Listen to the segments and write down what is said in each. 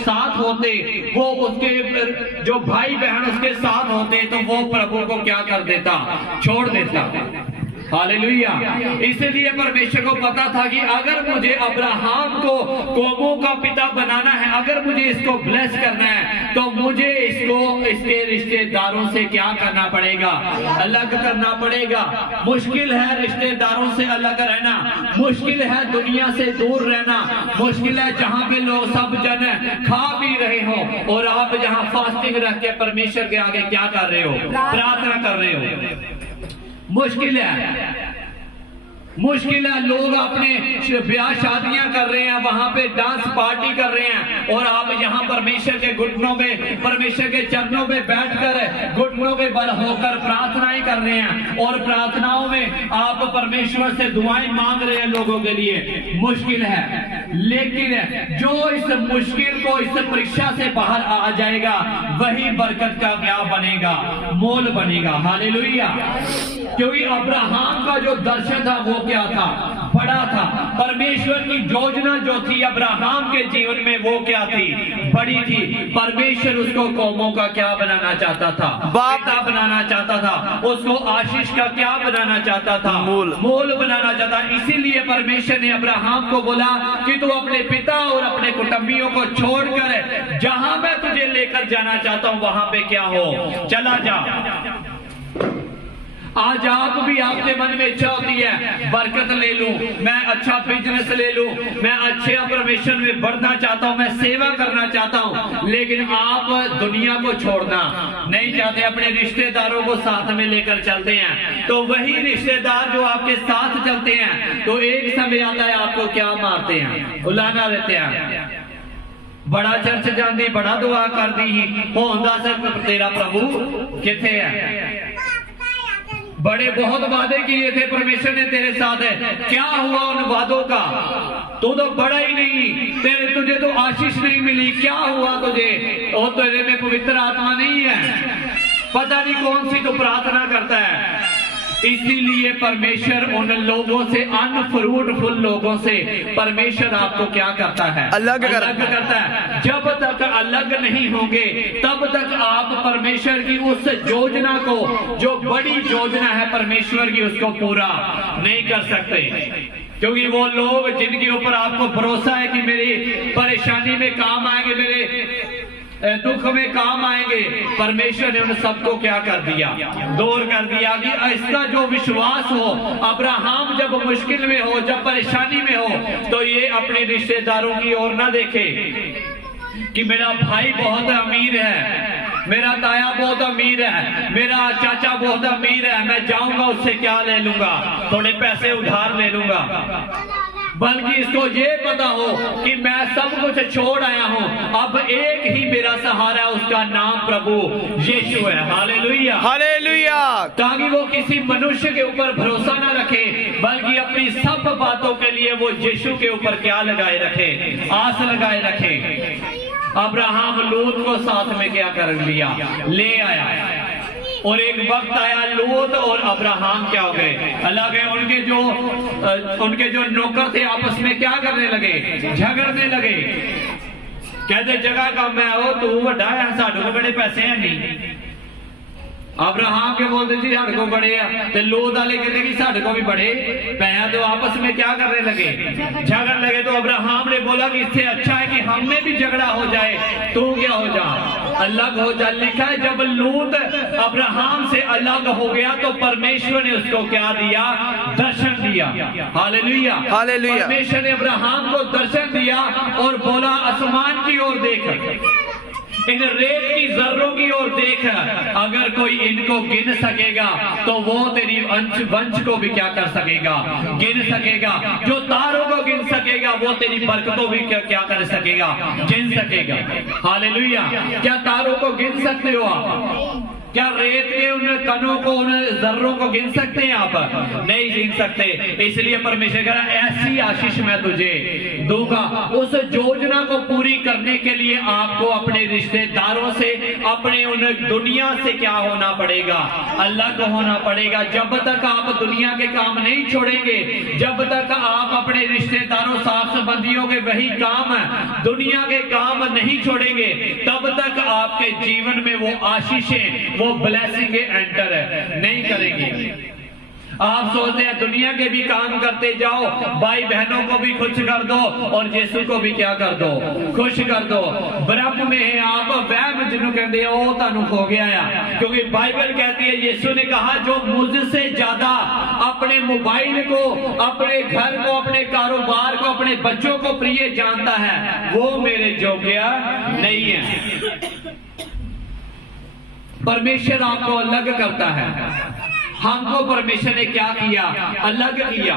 साथ होते, वो उसके जो भाई बहन उसके साथ होते, तो वो प्रभु को क्या कर देता, छोड़ देता। हालेलुया। इसलिए परमेश्वर को पता था कि अगर मुझे अब्राहम को कौमों का पिता बनाना है, अगर मुझे इसको ब्लेस करना है, तो मुझे इसको इसके रिश्तेदारों से क्या करना पड़ेगा, अलग करना पड़ेगा। मुश्किल है रिश्तेदारों से अलग रहना, मुश्किल है दुनिया से दूर रहना, मुश्किल है जहां पे लोग सब जन खा पी रहे हो और आप जहां फास्टिंग रख के परमेश्वर के आगे क्या कर रहे हो, प्रार्थना कर रहे हो। मुश्किल है, मुश्किल है। लोग अपने ब्याह शादियां कर रहे हैं, वहां पे डांस पार्टी कर रहे हैं, और आप यहाँ परमेश्वर के घुटनों में, परमेश्वर के चरणों में बैठकर घुटनों पे बल होकर प्रार्थनाएं कर रहे हैं, और प्रार्थनाओं में आप परमेश्वर से दुआएं मांग रहे हैं लोगों के लिए। मुश्किल है, लेकिन जो इस मुश्किल को, इस परीक्षा से बाहर आ जाएगा, वही बरकत का क्या बनेगा, मोल बनेगा। हालेलुया। क्योंकि अब्राहम का जो दर्शन था वो क्या था, बड़ा था। परमेश्वर की योजना जो थी अब्राहम के जीवन में, वो क्या थी, बड़ी थी। परमेश्वर उसको कौमों का क्या बनाना चाहता था, पिता बनाना चाहता था, उसको आशीष का क्या बनाना चाहता था, मोल बनाना चाहता। इसीलिए परमेश्वर ने अब्राहम को बोला कि तू अपने पिता और अपने कुटुंबियों को छोड़कर जहां मैं तुझे लेकर जाना चाहता हूं वहां पे क्या हो, चला जा। आज आप भी, आपके मन में इच्छा होती है बरकत ले लूं, मैं अच्छा बिजनेस ले लूं, मैं अच्छे परमेश्वर में बढ़ना चाहता हूं, मैं सेवा करना चाहता हूं, लेकिन आप दुनिया को छोड़ना नहीं चाहते, अपने रिश्तेदारों को साथ में लेकर चलते हैं। तो वही रिश्तेदार जो आपके साथ चलते हैं, तो एक समय आता है आपको क्या मारते हैं, उलाना देते हैं। बड़ा चर्च जाती, बड़ा दुआ कर दी, होंदा सर तेरा प्रभु किथे है। बड़े बहुत वादे किए थे परमेश्वर ने तेरे साथ, है क्या हुआ उन वादों का, तू तो बड़ा ही नहीं, तुझे तो आशीष नहीं मिली, क्या हुआ तुझे, और तेरे में पवित्र आत्मा नहीं है, पता नहीं कौन सी तो प्रार्थना करता है। इसीलिए परमेश्वर उन लोगों से, अनफ्रूटफुल लोगों से परमेश्वर आपको क्या करता है, अलग करता है। जब तक अलग नहीं होंगे तब तक आप परमेश्वर की उस योजना को, जो बड़ी योजना है परमेश्वर की, उसको पूरा नहीं कर सकते। क्योंकि वो लोग जिनके ऊपर आपको भरोसा है कि मेरी परेशानी में काम आएंगे, मेरे दुख में काम आएंगे, परमेश्वर ने उन सबको क्या कर दिया, दूर कर दिया। कि इसका जो विश्वास हो, अब्राहम जब मुश्किल में हो, जब परेशानी में हो, तो ये अपने रिश्तेदारों की ओर ना देखे कि मेरा भाई बहुत अमीर है, मेरा ताया बहुत अमीर है, मेरा चाचा बहुत अमीर है, मैं जाऊंगा उससे क्या ले लूंगा, थोड़े पैसे उधार ले लूंगा। बल्कि इसको ये पता हो कि मैं सब कुछ छोड़ आया हूं, अब एक ही मेरा सहारा है, उसका नाम प्रभु यीशु है। Hallelujah, hallelujah. ताकि वो किसी मनुष्य के ऊपर भरोसा ना रखे, बल्कि अपनी सब बातों के लिए वो यीशु के ऊपर क्या लगाए रखे, आस लगाए रखे। अब्राहम लूत को साथ में क्या कर लिया, ले आया, और एक वक्त आया लूत और अब्राहम क्या हो गए, अलग है। उनके जो नौकर थे आपस में क्या करने लगे, झगड़ने लगे। कहते जगह का मैं हो, तू वड्डा है, साडे को बड़े पैसे हैं नहीं। अब्राहम के बोलते जी साढ़े को बड़े हैं, तो लूत वाले कहते कि साढ़े को भी बड़े पैसे। तो आपस में क्या करने लगे, झगड़ने लगे। तो अब्राहम ने बोला कि इससे अच्छा है कि हम में भी झगड़ा हो जाए, तू क्या हो जा, अलग हो जा। लिखा है जब लूत अब्राहम से अलग हो गया तो परमेश्वर ने उसको क्या दिया, दर्शन दिया। Hallelujah, hallelujah. परमेश्वर ने अब्राहम को दर्शन दिया और बोला आसमान की ओर देख, इन रेत की जर्रों की ओर देख, अगर कोई इनको गिन सकेगा तो वो तेरी वंश को भी क्या कर सकेगा, गिन सकेगा। जो तारों को गिन सकेगा वो तेरी बरकतों भी क्या कर सकेगा, गिन सकेगा। हालेलुया। क्या तारों को गिन सकते हो आप? क्या रेत के उन कणों को, उन जर्रों को गिन सकते हैं आप? नहीं गिन सकते। इसलिए परमेश्वर कह रहा है ऐसी आशीष मैं तुझे दूंगा। उस योजना को पूरी करने के लिए आपको अपने रिश्तेदारों से, अपने उन दुनिया से क्या होना पड़ेगा? अलग होना पड़ेगा। जब तक आप दुनिया के काम नहीं छोड़ेंगे, जब तक आप अपने रिश्तेदारों, साथ संबंधियों के वही काम, दुनिया के काम नहीं छोड़ेंगे, तब तक आपके जीवन में वो आशीषें, वो ब्लेसिंग एंटर नहीं करेंगी। आप सोचते हैं दुनिया के भी काम करते जाओ, भाई बहनों को भी खुश कर दो और यीशु को भी क्या कर दो? खुश कर दो। ब्रह्म में है आप वहम जिन्हों कहते हैं वो तानू हो गया है, क्योंकि बाइबल कहती है, यीशु ने कहा जो मुझसे ज्यादा अपने मोबाइल को, अपने घर को, अपने कारोबार को, अपने बच्चों को प्रिय जानता है वो मेरे योग्य नहीं है। परमेश्वर आपको अलग करता है। हमको परमेश्वर ने क्या किया? अलग किया,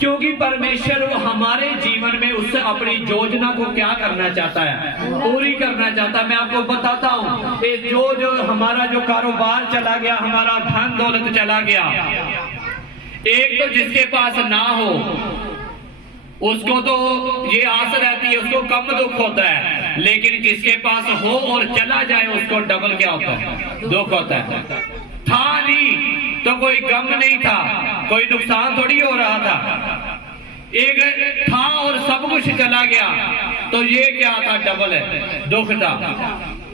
क्योंकि परमेश्वर हमारे जीवन में उससे अपनी योजना को क्या करना चाहता है? पूरी करना चाहता है। मैं आपको बताता हूँ, जो हमारा जो कारोबार चला गया, हमारा धन दौलत चला गया, एक तो जिसके पास ना हो उसको तो ये आस रहती है, उसको कम दुख होता है, लेकिन जिसके पास हो और चला जाए उसको डबल क्या होता है? दुख होता है। था नहीं तो कोई गम नहीं था, कोई नुकसान थोड़ी हो रहा था। एक था और सब कुछ चला गया तो ये क्या था? डबल है, दुख था।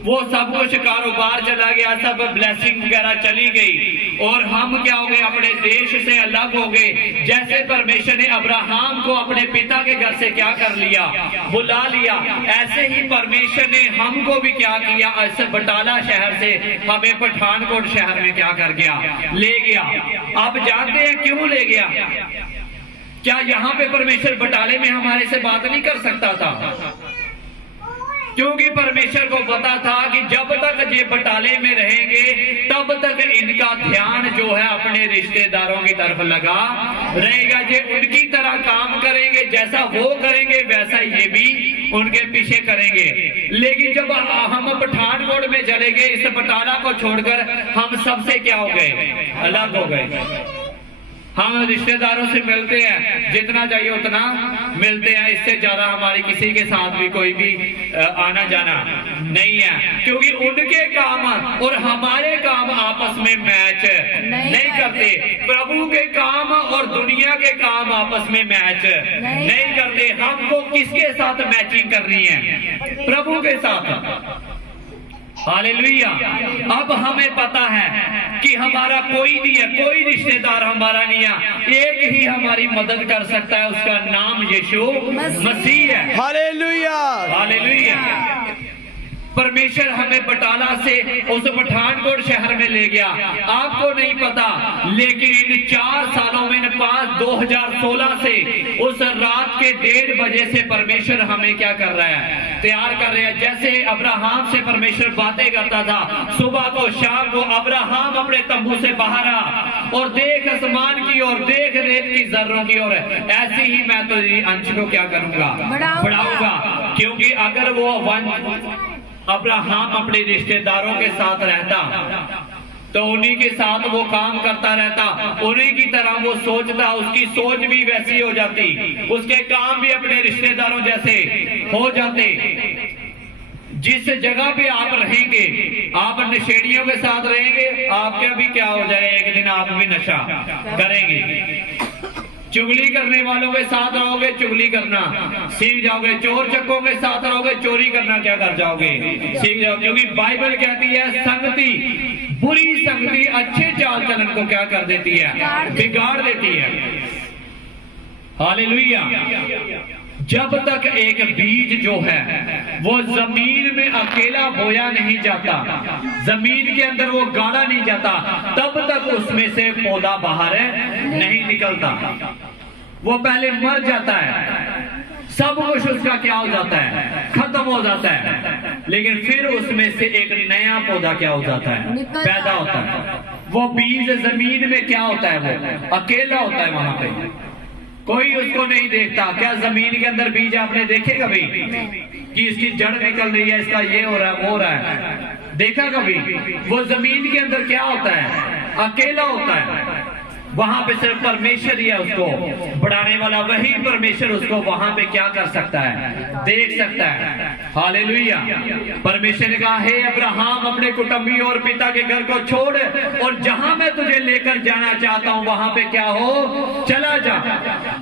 वो सब कुछ कारोबार चला गया, सब ब्लेसिंग वगैरह चली गई और हम क्या हो गए? अपने देश से अलग हो गए। जैसे परमेश्वर ने अब्राहम को अपने पिता के घर से क्या कर लिया? बुला लिया। ऐसे ही परमेश्वर ने हमको भी क्या किया? ऐसे बटाला शहर से हमें पठानकोट शहर में क्या कर गया? ले गया। आप जानते हैं क्यों ले गया? क्या यहाँ पे परमेश्वर बटाले में हमारे से बात नहीं कर सकता था? क्योंकि परमेश्वर को पता था कि जब तक ये बटाले में रहेंगे तब तक इनका ध्यान जो है अपने रिश्तेदारों की तरफ लगा रहेगा। ये उनकी तरह काम करेंगे, जैसा वो करेंगे वैसा ये भी उनके पीछे करेंगे। लेकिन जब हम पठानकोट में चले गए, इस बटाला को छोड़कर हम सबसे क्या हो गए? अलग हो गए। हम रिश्तेदारों से मिलते हैं, जितना चाहिए उतना मिलते हैं, इससे ज्यादा हमारी किसी के साथ भी कोई भी आना जाना नहीं है, क्योंकि उनके काम और हमारे काम आपस में मैच नहीं करते। प्रभु के काम और दुनिया के काम आपस में मैच नहीं करते। हमको किसके साथ मैचिंग करनी है? प्रभु के साथ। हालेलुया। अब हमें पता है कि हमारा कोई नहीं है, कोई रिश्तेदार हमारा नहीं है, एक ही हमारी मदद कर सकता है, उसका नाम यीशु मसीह है। Hallelujah, hallelujah. परमेश्वर हमें बटाला से उस पठानकोट शहर में ले गया। आपको नहीं पता, लेकिन इन 4 सालों में, 2016 से उस रात के 1:30 बजे से परमेश्वर हमें क्या कर रहा है? तैयार कर रहे हैं। जैसे अब्राहम से परमेश्वर बातें करता था, सुबह को शाम को अब्राहम अपने तंबू से बाहर आ और देख आसमान की और देख रेत की जर्रों की ओर, ऐसे ही मैं तो अंश को क्या करूंगा? बढ़ाऊंगा। क्योंकि अगर वो अब्राहम अपने रिश्तेदारों के साथ रहता तो उन्हीं के साथ वो काम करता रहता, उन्हीं की तरह वो सोचता, उसकी सोच भी वैसी हो जाती, उसके काम भी अपने रिश्तेदारों जैसे हो जाते। जिस जगह पे आप रहेंगे, आप नशेड़ियों के साथ रहेंगे, आपका भी क्या हो जाएगा? एक दिन आप भी नशा करेंगे। चुगली करने वालों के साथ रहोगे, चुगली करना सीख जाओगे। चोर चक्कों के साथ रहोगे, चोरी करना क्या कर जाओगे? सीख जाओगे। क्योंकि बाइबल कहती है संगति, बुरी संगति अच्छे चाल चलन को क्या कर देती है? बिगाड़ देती है। हालेलुया। जब तक एक बीज जो है वो जमीन में अकेला बोया नहीं जाता, जमीन के अंदर वो गाड़ा नहीं जाता, तब तक उसमें से पौधा बाहर नहीं निकलता। वो पहले मर जाता है, सब कुछ उसका क्या हो जाता है? खत्म हो जाता है। लेकिन फिर उसमें से एक नया पौधा क्या हो जाता है? पैदा होता है। वो बीज जमीन में क्या होता है? वो अकेला होता है, वहां पे कोई उसको नहीं देखता। क्या जमीन के अंदर बीज आपने देखे कभी? कि इसकी जड़ निकल रही है, इसका ये हो रहा है, वो हो रहा है। देखा कभी वो जमीन के अंदर क्या होता है? अकेला होता है, वहां पे सिर्फ परमेश्वर ही है उसको बढ़ाने वाला, वही परमेश्वर उसको वहां पे क्या कर सकता है? देख सकता है। हालेलुया। परमेश्वर ने कहा, हे अब्राहम, अपने कुटुंबी और पिता के घर को छोड़ और जहां मैं तुझे लेकर जाना चाहता हूं वहां पे क्या हो, चला जा।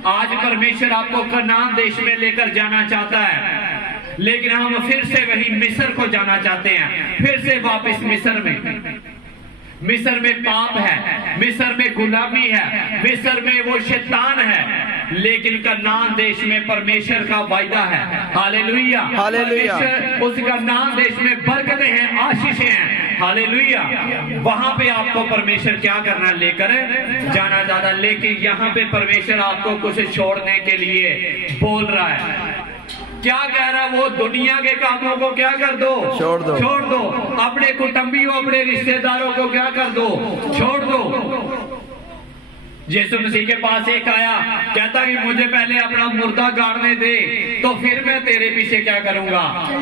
आज परमेश्वर आपको कनान देश में लेकर जाना चाहता है, लेकिन हम फिर से वही मिस्र को जाना चाहते हैं, फिर से वापस मिस्र में। मिस्र में पाप है, मिस्र में गुलामी है, मिस्र में वो शैतान है, लेकिन कनान देश में परमेश्वर का वायदा है। Hallelujah, hallelujah. उस कनान देश में बरकतें हैं, आशीषें हैं। हालेलुया। वहां पे आपको परमेश्वर क्या करना, लेकर जाना चाहता, लेकिन यहाँ पे परमेश्वर आपको कुछ छोड़ने के लिए बोल रहा है। क्या कह रहा है वो? दुनिया के कामों को क्या कर दो, छोड़ दो, छोड़ दो। अपने कुटुंबियों, अपने रिश्तेदारों को क्या कर दो, छोड़ दो। यीशु मसीह के पास एक आया, कहता कि मुझे पहले अपना मुर्दा गाड़ने दे, तो फिर मैं तेरे पीछे क्या करूंगा,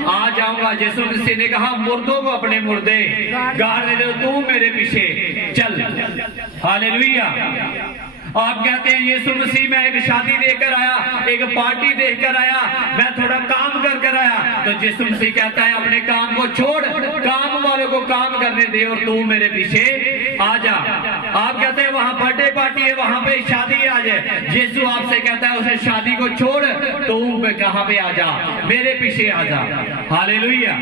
आ जाऊंगा। यीशु मसीह ने कहा, मुर्दों को अपने मुर्दे गाड़ने दे, तू मेरे पीछे चल। हालेलुया। आप कहते हैं यीशु मसीह मैं एक शादी देखकर आया, एक पार्टी देखकर आया, मैं थोड़ा काम कर आया, तो यीशु मसीह कहता है अपने काम को छोड़, काम वालों को काम करने दे और तू मेरे पीछे आ जा। आप कहते हैं वहां बर्थडे पार्टी है, वहां पे शादी आ जाए, यीशु आपसे कहता है उसे शादी को छोड़, तू कहां पे आ जा, मेरे पीछे आ जा। हालेलुया।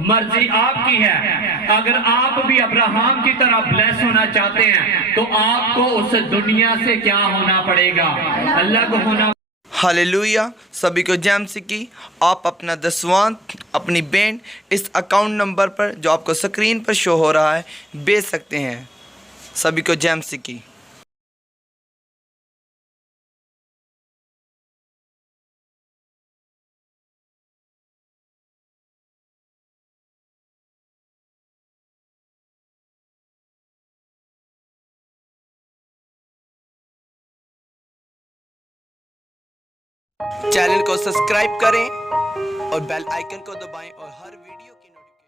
मर्जी आपकी है। अगर आप भी अब्राहम की तरह ब्लेस होना चाहते हैं तो आपको उस दुनिया से क्या होना पड़ेगा, अलग होना। हालेलुया। सभी को जय मसीह की। आप अपना दसवांत अपनी बैंड इस अकाउंट नंबर पर जो आपको स्क्रीन पर शो हो रहा है भेज सकते हैं। सभी को जय मसीह की। चैनल को सब्सक्राइब करें और बेल आइकन को दबाएं और हर वीडियो की नोटिफिकेशन